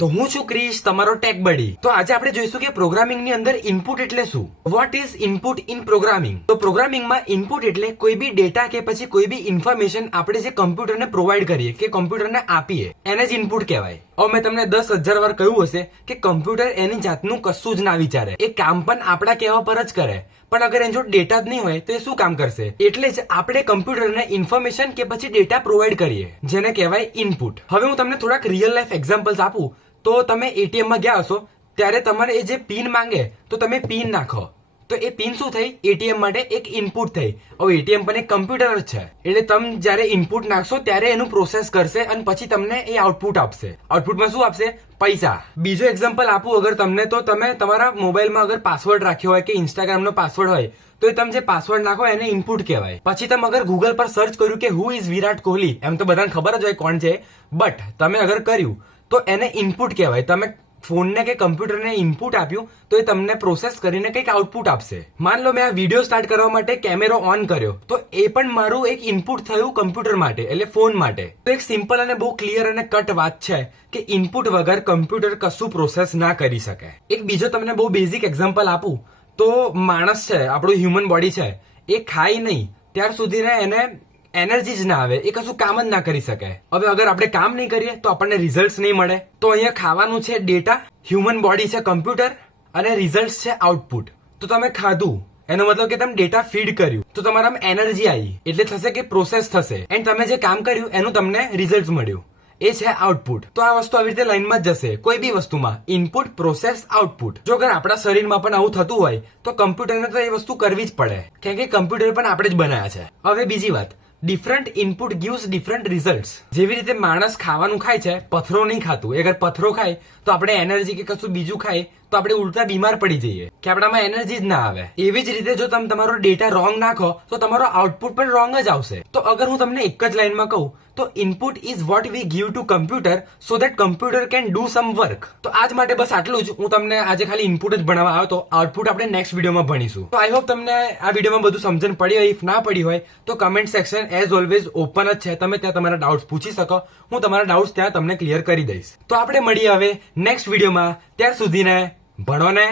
તો હું છું ક્રિશ, તમારો ટેક બડી. તો આજે આપણે જોઈશું કે પ્રોગ્રામિંગ ની અંદર ઇનપુટ એટલે શું. What is input in programming? તો પ્રોગ્રામિંગમાં ઇનપુટ એટલે કોઈ બી ડેટા કે પછી કોઈ બી ઇન્ફોર્મેશન આપણે જે કમ્પ્યુટરને પ્રોવાઈડ કરીએ કે કમ્પ્યુટરને આપીએ એને જ ઇનપુટ કહેવાય. હવે મેં તમને 10,000 વાર કહ્યું હશે કે કમ્પ્યુટર એની જાતનું કશું જ ના વિચારે, એ કામ પણ આપણા કહેવા પર જ કરે. પણ અગર એનો ડેટા જ નહીં હોય તો એ શું કામ કરશે? એટલે જ આપણે કમ્પ્યુટરને ઇન્ફોર્મેશન કે પછી ડેટા પ્રોવાઈડ કરીએ, જેને કહેવાય ઇનપુટ. હવે હું તમને થોડાક રિયલ લાઈફ એક્ઝામ્પલ્સ આપું. તો તમે એટીએમ માં ગયા હશો ત્યારે તમારે એ જે પિન માંગે તો તમે પિન નાખો, તો એ પિન શું થઈ? એટીએમ માટે એક ઇનપુટ થઈ. હવે એટીએમ પણ એક કમ્પ્યુટર જ છે, એટલે તમે જયારે ઇનપુટ નાખશો ત્યારે એનું પ્રોસેસ કરશે અને પછી તમને એ આઉટપુટ આપશે. આઉટપુટમાં શું આપશે? પૈસા. બીજો એક્ઝામ્પલ આપું અગર તમને, તો તમે તમારા મોબાઈલમાં અગર પાસવર્ડ રાખ્યો હોય કે ઇન્સ્ટાગ્રામનો પાસવર્ડ હોય તો એ તમે જે પાસવર્ડ નાખો એને ઇનપુટ કહેવાય. પછી તમે અગર ગૂગલ પર સર્ચ કર્યું કે હુ ઇઝ વિરાટ કોહલી, એમ તો બધાને ખબર જ હોય કોણ છે, બટ તમે અગર કર્યું તો એને ઇનપુટ કહેવાય. તમે ફોનને કે કમ્પ્યુટરને ઇનપુટ આપ્યું તો એ તમને પ્રોસેસ કરીને કંઈક આઉટપુટ આપશે. માન લો મેં આ વિડીયો સ્ટાર્ટ કરવા માટે કેમેરો ઓન કર્યો, તો એ પણ મારું એક ઇનપુટ થયું કમ્પ્યુટર માટે, એટલે ફોન માટે. તો એક સિમ્પલ અને બહુ ક્લિયર અને કટ વાત છે કે ઇનપુટ વગર કમ્પ્યુટર કશું પ્રોસેસ ના કરી શકે. એક બીજો તમને બહુ બેઝિક એક્ઝામ્પલ આપું તો માણસ છે, આપણું હ્યુમન બોડી છે, એ ખાય નહીં ત્યાર સુધી એને એનર્જી જ ના આવે, એ કશું કામ જ ના કરી શકે. હવે અગર આપણે કામ નહીં કરીએ તો આપણને રિઝલ્ટ નહીં મળે. તો અહીંયા ખાવાનું છે ડેટા, હ્યુમન બોડી છે કમ્પ્યુટર, અને રિઝલ્ટ છે આઉટપુટ. તો તમે ખાધું એનો મતલબ કે તમે ડેટા ફીડ કર્યું તો તમારામાં એનર્જી આવી, એટલે થશે કે પ્રોસેસ થશે, એન્ડ તમે જે કામ કર્યું એનું તમને રિઝલ્ટ મળ્યું, એ છે આઉટપુટ. તો આ વસ્તુ આવી રીતે લાઈનમાં જ જશે કોઈ બી વસ્તુમાં, ઇનપુટ, પ્રોસેસ, આઉટપુટ. જો અગર આપણા શરીરમાં પણ આવું થતું હોય તો કમ્પ્યુટરને તો એ વસ્તુ કરવી જ પડે, કેમ કે કમ્પ્યુટર પણ આપણે જ બનાવ્યા છે. હવે બીજી વાત, different input gives different result. જેવી રીતે માણસ ખાવાનું ખાય છે, પથરો નહીં ખાતું. અગર પથરો ખાય તો આપણે એનર્જી કે કશું બીજું ખાય તો આપણે ઉલટા બીમાર પડી જઈએ કે આપણામાં એનર્જી જ ના આવે. એવી જ રીતે જો તમે તમારો ડેટા રોંગ નાખો તો તમારો આઉટપુટ પણ રોંગ જ આવશે. તો અગર હું તમને એક જ લાઈનમાં કહું તો input is what we give to computer so that computer can do some work. તો આજ માટે બસ આટલું જ. હું તમને આજે ખાલી ઇનપુટ જ ભણાવવા આવ્યો તો, આઉટપુટ આપણે નેક્સ્ટ વિડીયોમાં ભણીશું. તો આઈ હોપ તમને આ વિડીયોમાં બધું સમજણ પડી હોય. ઇફ ના પડી હોય તો comment section as always open જ છે, તમે ત્યાં તમારા ડાઉટ્સ પૂછી શકો. હું તમારા ડાઉટ્સ ત્યાં તમને ક્લિયર કરી દઈશ. તો આપણે મળીએ હવે નેક્સ્ટ વિડીયોમાં. ત્યાર સુધીને ભણો ને